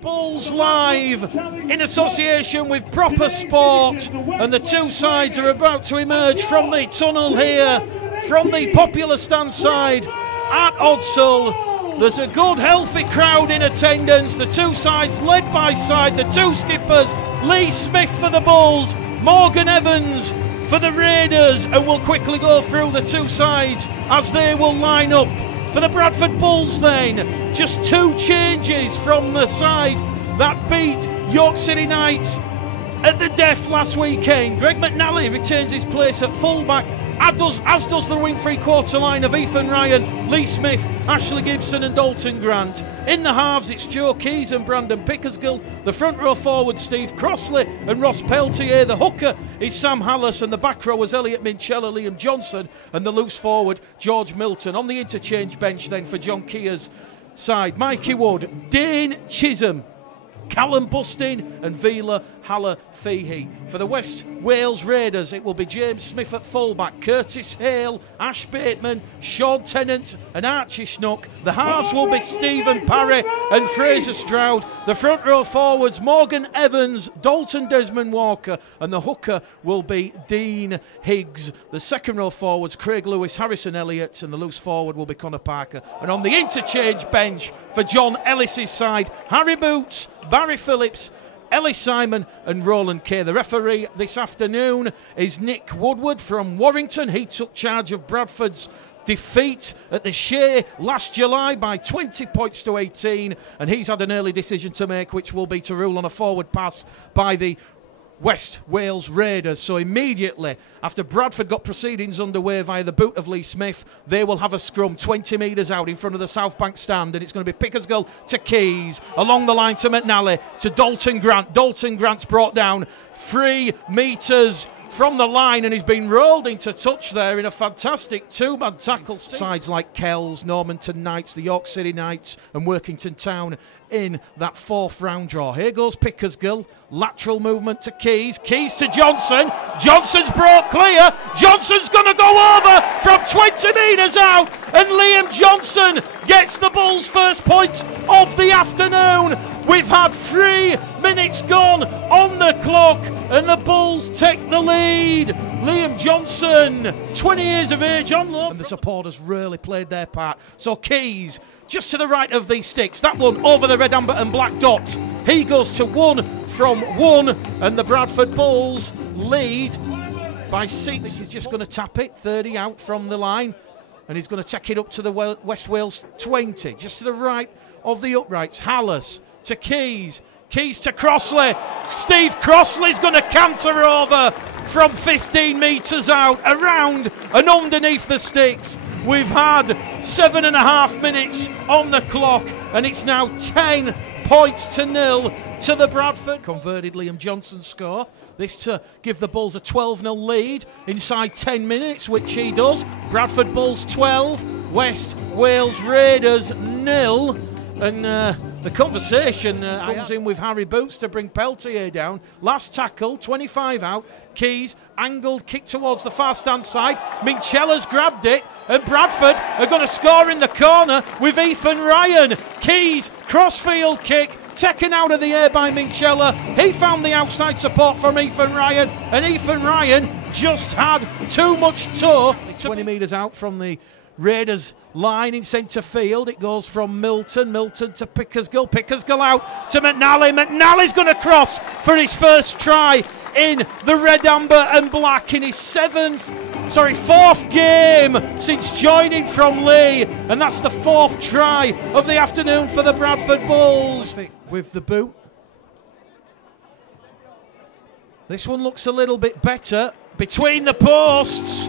Bulls Live in association with Proper Sport, and the two sides are about to emerge from the tunnel here, from the popular stand side at Odsall. There's a good healthy crowd in attendance, the two sides led by side, the two skippers, Lee Smith for the Bulls, Morgan Evans for the Raiders, and we'll quickly go through the two sides as they will line up. For the Bradford Bulls then, just two changes from the side that beat York City Knights at the death last weekend. Greg McNally retains his place at fullback, as does the wing three-quarter line of Ethan Ryan, Lee Smith, Ashley Gibson and Dalton Grant. In the halves it's Joe Keys and Brandon Pickersgill, the front row forward Steve Crossley and Ross Peltier, the hooker is Sam Hallis, and the back row was Elliot Minchella, Liam Johnson and the loose forward George Milton. On the interchange bench then for John Keir's side, Mikey Wood, Dane Chisholm, Callum Bustin and Vila Haller-Feehy. For the West Wales Raiders, it will be James Smith at fullback, Curtis Hale, Ash Bateman, Sean Tennant and Archie Snook. The halves will be Stephen Parry and Fraser Stroud. The front row forwards, Morgan Evans, Dalton Desmond Walker, and the hooker will be Dean Higgs. The second row forwards, Craig Lewis, Harrison Elliott, and the loose forward will be Connor Parker. And on the interchange bench for John Ellis's side, Harry Boots, Barry Phillips, Ellie Simon and Roland Kay. The referee this afternoon is Nick Woodward from Warrington. He took charge of Bradford's defeat at the Shea last July by 20 points to 18, and he's had an early decision to make, which will be to rule on a forward pass by the West Wales Raiders. So immediately after Bradford got proceedings underway via the boot of Lee Smith, they will have a scrum 20 metres out in front of the South Bank stand, and it's going to be Pickersgill to Keys, along the line to McNally, to Dalton Grant. Dalton Grant's brought down 3 metres from the line and he's been rolled into touch there in a fantastic two-man tackle. Sides like Kells, Normanton Knights, the York City Knights and Workington Town in that fourth round draw. Here goes Pickersgill, lateral movement to Keys, Keys to Johnson, Johnson's brought clear, Johnson's going to go over from 20 metres out, and Liam Johnson gets the Bulls' first points of the afternoon. We've had 3 minutes gone on the clock and the Bulls take the lead. Liam Johnson, 20 years of age, on loan. And the supporters really played their part. So Keys, just to the right of these sticks, that one over the red, amber and black dot. He goes to 1 from 1 and the Bradford Bulls lead by 6. He's just going to tap it, 30 out from the line, and he's going to take it up to the West Wales 20, just to the right of the uprights. Hallis to Keys, Keys to Crossley, Steve Crossley's going to canter over from 15 metres out, around and underneath the sticks. We've had 7.5 minutes on the clock and it's now 10 points to 0 to the Bradford. Converted Liam Johnson score. This to give the Bulls a 12-0 lead inside 10 minutes, which he does. Bradford Bulls 12, West Wales Raiders 0. And the conversation comes in with Harry Boots to bring Peltier down. Last tackle, 25 out. Keys, angled, kick towards the far stand side. Minchella's grabbed it, and Bradford are going to score in the corner with Ethan Ryan. Keys, crossfield kick, taken out of the air by Minchella. He found the outside support from Ethan Ryan, and Ethan Ryan just had too much toe. 20 metres out from the Raiders line in centre field. It goes from Milton to Pickersgill, Pickersgill out to McNally. McNally's going to cross for his first try in the red, amber and black in his fourth game since joining from Lee, and that's the 4th try of the afternoon for the Bradford Bulls. With the boot, this one looks a little bit better between the posts.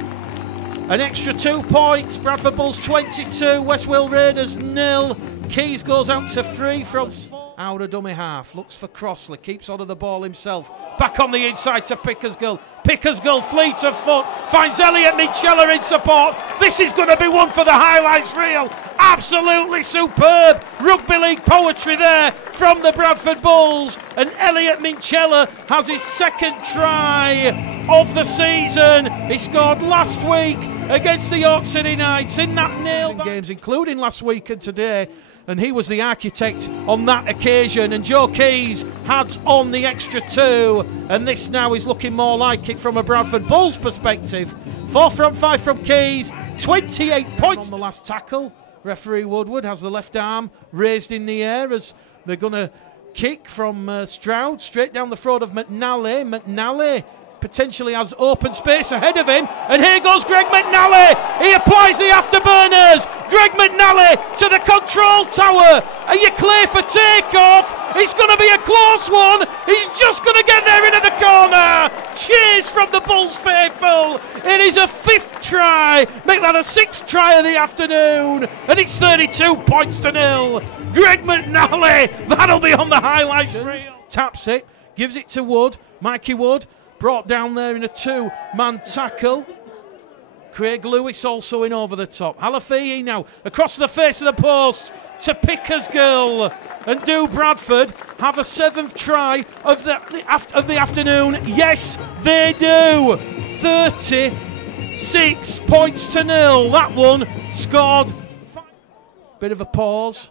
An extra 2 points. Bradford Bulls 22, West Wales Raiders 0. Keys goes out to 3 from out of dummy half. Looks for Crossley, keeps hold of the ball himself. Back on the inside to Pickersgill. Pickersgill, fleet of foot, finds Elliot Minchella in support. This is going to be one for the highlights reel. Absolutely superb rugby league poetry there from the Bradford Bulls. And Elliot Minchella has his 2nd try of the season. He scored last week against the York City Knights in that nail games, including last week and today. and he was the architect on that occasion, and Joe Keys had on the extra 2, and this now is looking more like it from a Bradford Bulls perspective. 4 from 5 from Keys, 28 points on the last tackle. Referee Woodward has the left arm raised in the air as they're going to kick from Stroud straight down the throat of McNally. McNally potentially has open space ahead of him, and here goes Greg McNally. He applies the afterburners. Greg McNally to the control tower. Are you clear for takeoff? It's going to be a close one. He's just going to get there into the corner. Cheers from the Bulls faithful. It is a 5th try. Make that a 6th try of the afternoon, and it's 32 points to 0. Greg McNally, that'll be on the highlights reel. Taps it, gives it to Wood. Mikey Wood brought down there in a 2-man tackle. Craig Lewis also in over the top. Halafihi now across the face of the post to Pickersgill. And do Bradford have a 7th try of the afternoon? Yes, they do. 36 points to 0. That one scored. Bit of a pause.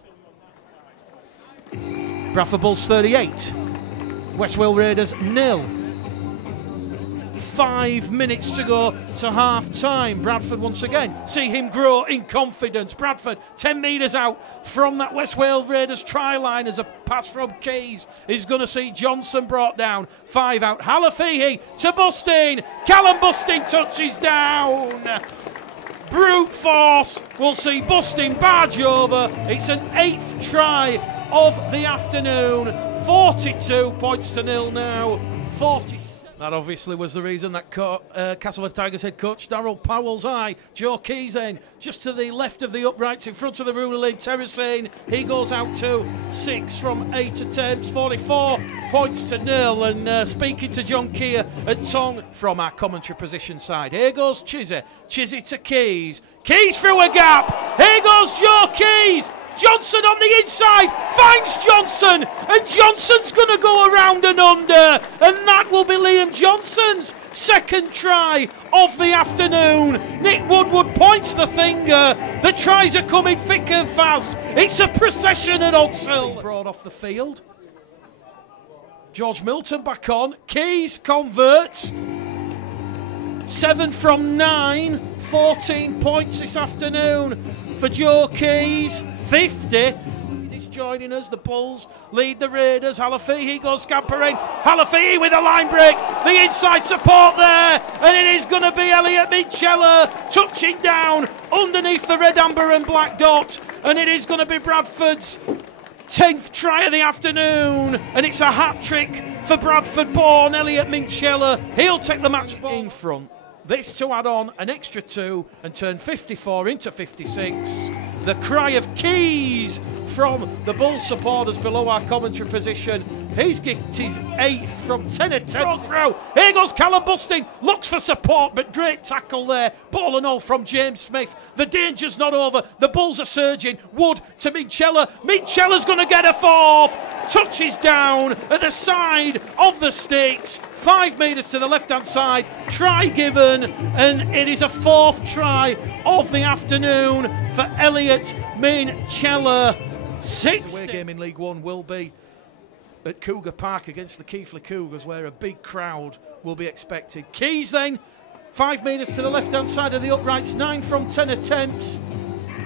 Bradford Bulls 38. West Wales Raiders 0. 5 minutes to go to half time. Bradford once again see him grow in confidence. Bradford 10 metres out from that West Wales Raiders try line as a pass from Keys is going to see Johnson brought down. 5 out. Halafihi to Bustin. Callum Bustin touches down. Brute force. We'll see Bustin barge over. It's an 8th try of the afternoon. 42 points to 0 now. 47. That obviously was the reason that Castleford Tigers head coach Darryl Powell's eye. Joe Keys then, just to the left of the uprights in front of the ruler league terracing. He goes out to 6 from 8 attempts, 44 points to 0. And speaking to John Keir and Tong from our commentary position side. Here goes Chizzy. Chizzy to Keys. Keys through a gap. Here goes Joe Keys. Johnson on the inside, finds Johnson, and Johnson's going to go around and under, and that will be Liam Johnson's 2nd try of the afternoon. Nick Woodward points the finger. The tries are coming thick and fast. It's a procession at Odshill. Brought off the field. George Milton back on. Keys converts. 7 from 9, 14 points this afternoon for Joe Keys. 50. He's joining us. The Bulls lead the Raiders. Halafihi goes scampering. Halafihi with a line break. The inside support there. And it is going to be Elliot Minchella touching down underneath the red, amber and black dot. And it is going to be Bradford's 10th try of the afternoon. And it's a hat-trick for Bradford-born Elliot Minchella. He'll take the match ball in front. This to add on an extra 2 and turn 54 into 56. The cry of Keys from the Bulls supporters below our commentary position. He's kicked his 8th from 10 attempts through. Here goes Callum Bustin. Looks for support, but great tackle there. Ball and all from James Smith. The danger's not over. The Bulls are surging. Wood to Minchella. Minchella's going to get a 4th. Touches down at the side of the sticks. 5 metres to the left-hand side. Try given, and it is a 4th try of the afternoon for Elliot Minchella. 6th away game in League One will be at Cougar Park against the Keighley Cougars, where a big crowd will be expected. Keys then, 5 metres to the left-hand side of the uprights, 9 from 10 attempts,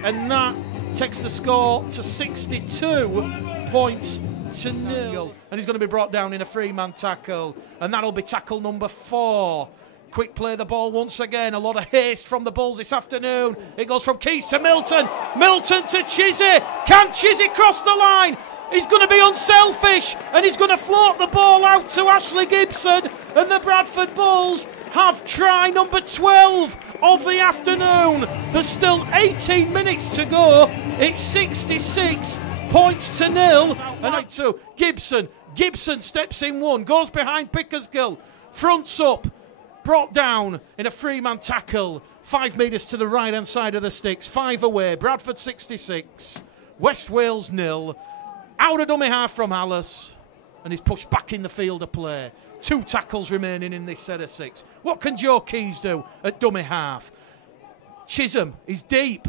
and that takes the score to 62 points to 0. And he's going to be brought down in a 3-man tackle, and that'll be tackle number 4. Quick play the ball once again. A lot of haste from the Bulls this afternoon. It goes from Keys to Milton. Milton to Chizzy. Can Chizzy cross the line? He's going to be unselfish, and he's going to float the ball out to Ashley Gibson. And the Bradford Bulls have try number 12 of the afternoon. There's still 18 minutes to go. It's 66 points to 0. And out to Gibson. Gibson steps in 1, goes behind Pickersgill, fronts up, brought down in a 3-man tackle. 5 metres to the right-hand side of the sticks. 5 away. Bradford 66. West Wales 0. Out of dummy half from Alice. And he's pushed back in the field of play. 2 tackles remaining in this set of 6. What can Joe Keys do at dummy half? Chisholm is deep.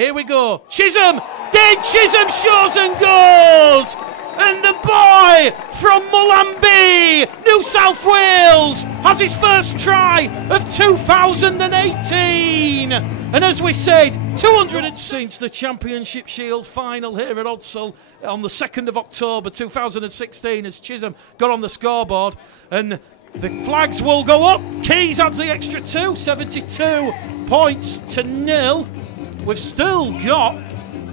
Here we go. Chisholm. Dane Chisholm shows and goes. And the boy from Mullanby, New South Wales, has his first try of 2018. And as we said, 200 since the Championship Shield final here at Odsal on the 2nd of October 2016 as Chisholm got on the scoreboard. And the flags will go up. Keys adds the extra 2, 72 points to 0. We've still got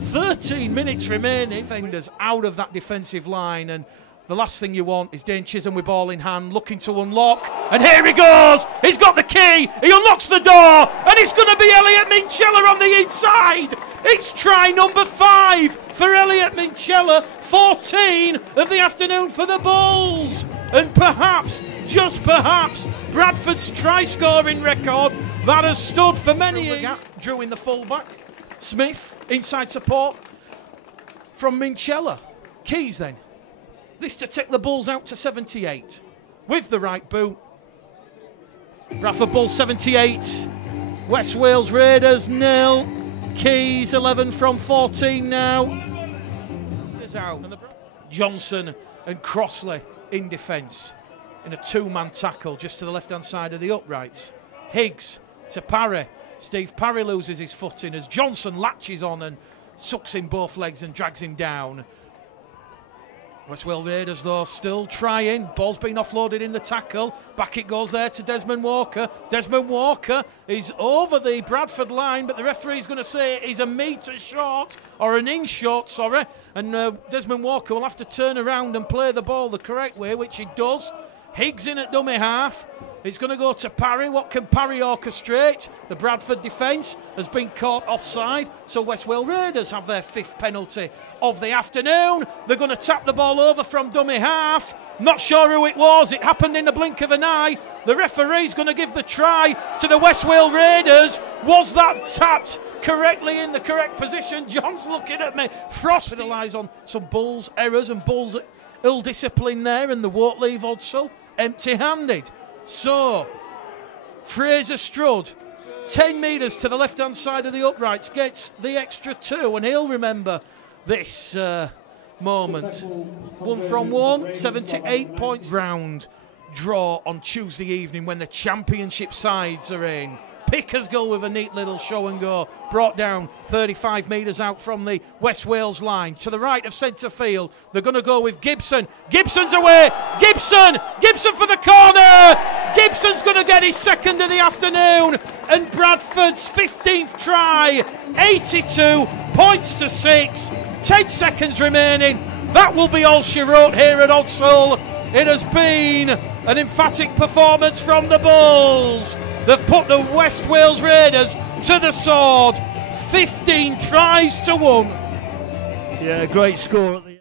13 minutes remaining. Defenders out of that defensive line, and the last thing you want is Dane Chisholm with ball in hand, looking to unlock. And here he goes. He's got the key. He unlocks the door, and it's going to be Elliot Minchella on the inside. It's try number 5 for Elliot Minchella. 14 of the afternoon for the Bulls, and perhaps, just perhaps, Bradford's try-scoring record that has stood for many years. Drew in the fullback. Smith, inside support from Minchella. Keys then. This to take the Bulls out to 78 with the right boot. Bradford Bulls 78, West Wales Raiders 0. Keys 11 from 14 now. Is out. And Johnson and Crossley in defence in a 2-man tackle just to the left-hand side of the uprights. Higgs to Parry. Steve Parry loses his footing as Johnson latches on and sucks in both legs and drags him down. West Wales Raiders, though, still trying. Ball's been offloaded in the tackle. Back it goes there to Desmond Walker. Desmond Walker is over the Bradford line, but the referee's going to say he's a metre short, or an inch short, sorry. And Desmond Walker will have to turn around and play the ball the correct way, which he does. Higgs in at dummy half. It's going to go to Parry. What can Parry orchestrate? The Bradford defence has been caught offside, so West Wales Raiders have their 5th penalty of the afternoon. They're going to tap the ball over from dummy half. Not sure who it was. It happened in the blink of an eye. The referee's going to give the try to the West Wales Raiders. Was that tapped correctly in the correct position? John's looking at me. Frost relies on some Bulls errors and Bulls ill discipline there, and they won't leave Odsal empty-handed. So, Fraser Strudd, 10 metres to the left-hand side of the uprights, gets the extra 2, and he'll remember this moment. 1 from 1, 78 points. Round draw on Tuesday evening when the championship sides are in. Pickers goal with a neat little show and go, brought down 35 metres out from the West Wales line. To the right of centre field, they're going to go with Gibson. Gibson's away. Gibson for the corner. Gibson's going to get his 2nd of the afternoon, and Bradford's 15th try. 82 points to 6. 10 seconds remaining. That will be all she wrote here at Odsal. It has been an emphatic performance from the Bulls. They've put the West Wales Raiders to the sword. 15 tries to 1. Yeah, great score at the